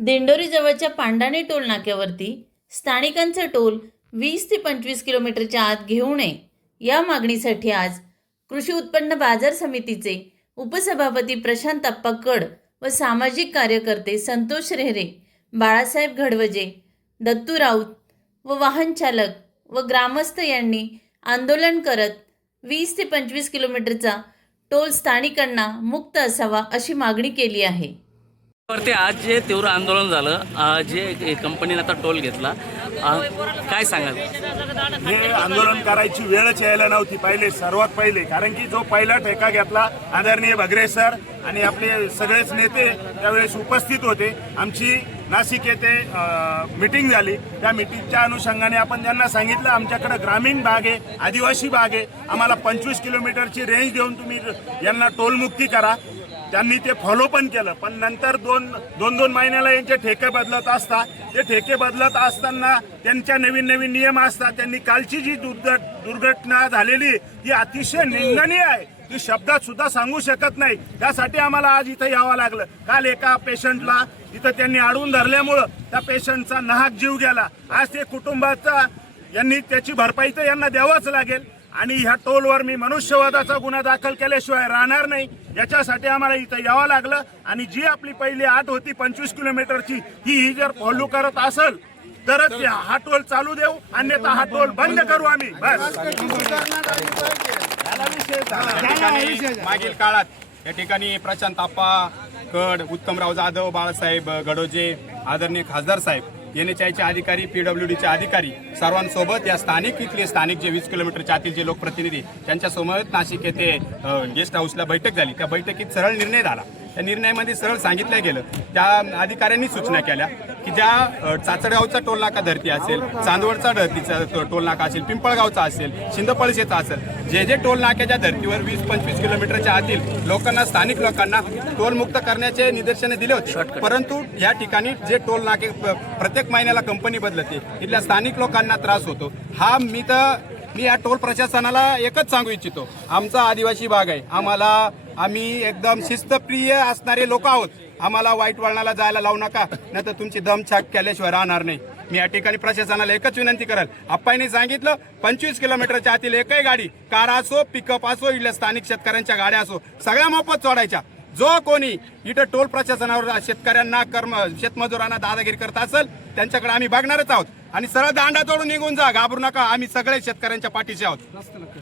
दिंडोरी जवळच्या पांडाणे टोल नाक्यावरती स्थानिकांचा टोल वीस ते पंचवीस किलोमीटरच्या आत घेऊ नये. या मागणीसाठी आज कृषी उत्पन्न बाजार समितीचे उपसभापती प्रशांत अप्पा कड व सामाजिक कार्यकर्ते संतोष रेहरे बाळासाहेब घडवजे दत्तू राऊत व वाहन चालक व ग्रामस्थ यांनी आंदोलन करत वीस ते पंचवीस किलोमीटरचा टोल स्थानिकांना मुक्त असावा अशी मागणी केली आहे. वरती आज जे तीव्र आंदोलन झालं जे कंपनीने आता टोल घेतला काय सांगाल? हे आंदोलन करायची वेळच यायला नव्हती पहिले सर्वात पहिले. कारण की जो पहिला ठेका घेतला आदरणीय भगरे सर आणि आपले सगळेच नेते त्यावेळेस उपस्थित होते. आमची नाशिक येथे मिटिंग झाली. त्या मिटिंगच्या अनुषंगाने आपण त्यांना सांगितलं आमच्याकडे ग्रामीण भाग आहे आदिवासी भाग आहे आम्हाला पंचवीस किलोमीटरची रेंज देऊन तुम्ही यांना टोलमुक्ती करा. त्यांनी ते फॉलो पण केलं. पण नंतर दोन दोन दोन महिन्याला यांचे ठेके बदलत असतात ते ठेके बदलत असताना त्यांच्या नवीन नवीन नियम असतात. त्यांनी कालची जी दुर्घट दुर्घटना झालेली ती अतिशय निंदनीय आहे. ती शब्दात सुद्धा सांगू शकत नाही. त्यासाठी आम्हाला आज इथं यावं लागलं. काल एका पेशंटला इथं त्यांनी अडवून धरल्यामुळं त्या पेशंटचा नाहक जीव गेला. आज ते कुटुंबाचा यांनी त्याची भरपाई तर यांना द्यावाच लागेल. आणि ह्या टोलवर मी मनुष्यवादाचा गुन्हा दाखल केल्याशिवाय राहणार नाही. याच्यासाठी आम्हाला इथं यावं लागलं. आणि जी आपली पहिली आठ होती पंचवीस किलोमीटरची ही ही जर फॉलो करत असेल तरच हा टोल चालू देऊ. अन्यथा हा टोल बंद करू आम्ही. बस. मागील काळात या ठिकाणी प्रशांत आप्पा कड उत्तमराव जाधव बाळासाहेब गडोजे आदरणीय खासदार साहेब एन एच आयचे अधिकारी पीडब्ल्यू डीचे अधिकारी सर्वांसोबत या स्थानिक इथले स्थानिक जे वीस किलोमीटरच्या आतील जे लोकप्रतिनिधी त्यांच्यासोबत नाशिक येथे गेस्ट हाऊसला बैठक झाली. त्या बैठकीत सरळ निर्णय झाला. त्या निर्णयामध्ये सरळ सांगितलं गेलं. त्या अधिकाऱ्यांनी सूचना केल्या की ज्या चाचडगावचा टोल नाका धरती असेल चांदवडचा धरतीचा टोलनाका टोल नाका असेल पिंपळगावचा असेल शिंदपळशेचा असेल जे जे टोल नाक्याच्या धर्तीवर वीस पंचवीस किलोमीटरच्या आतील लोकांना स्थानिक लोकांना टोल मुक्त करण्याचे निदर्शने दिले होते. परंतु या ठिकाणी जे टोल नाके प्रत्येक महिन्याला कंपनी बदलते. इथल्या स्थानिक लोकांना त्रास होतो. हा मी तर मी या टोल प्रशासनाला एकच सांगू इच्छितो. आमचा आदिवासी भाग आहे. आम्हाला आम्ही एकदम शिस्तप्रिय असणारे लोक आहोत. आम्हाला वाईट वळणाला जायला लावू नका. नाही तर तुमची दमछाक केल्याशिवाय राहणार नाही. मी या ठिकाणी प्रशासनाला एकच विनंती करेल. आप्पांनी सांगितलं पंचवीस किलोमीटरच्या आतील एकही गाडी कार असो पिकअप असो इथल्या स्थानिक शेतकऱ्यांच्या गाड्या असो सगळ्या मोफत सोडायच्या. जो कोणी इथं टोल प्रशासनावर शेतकऱ्यांना कर्म शेतमजुरांना दादागिरी करत असेल त्यांच्याकडे आम्ही बघणारच आहोत. आणि सरळ दांडा तोडून निघून जा घाबरू नका आम्ही सगळे शेतकऱ्यांच्या पाठीशी आहोत.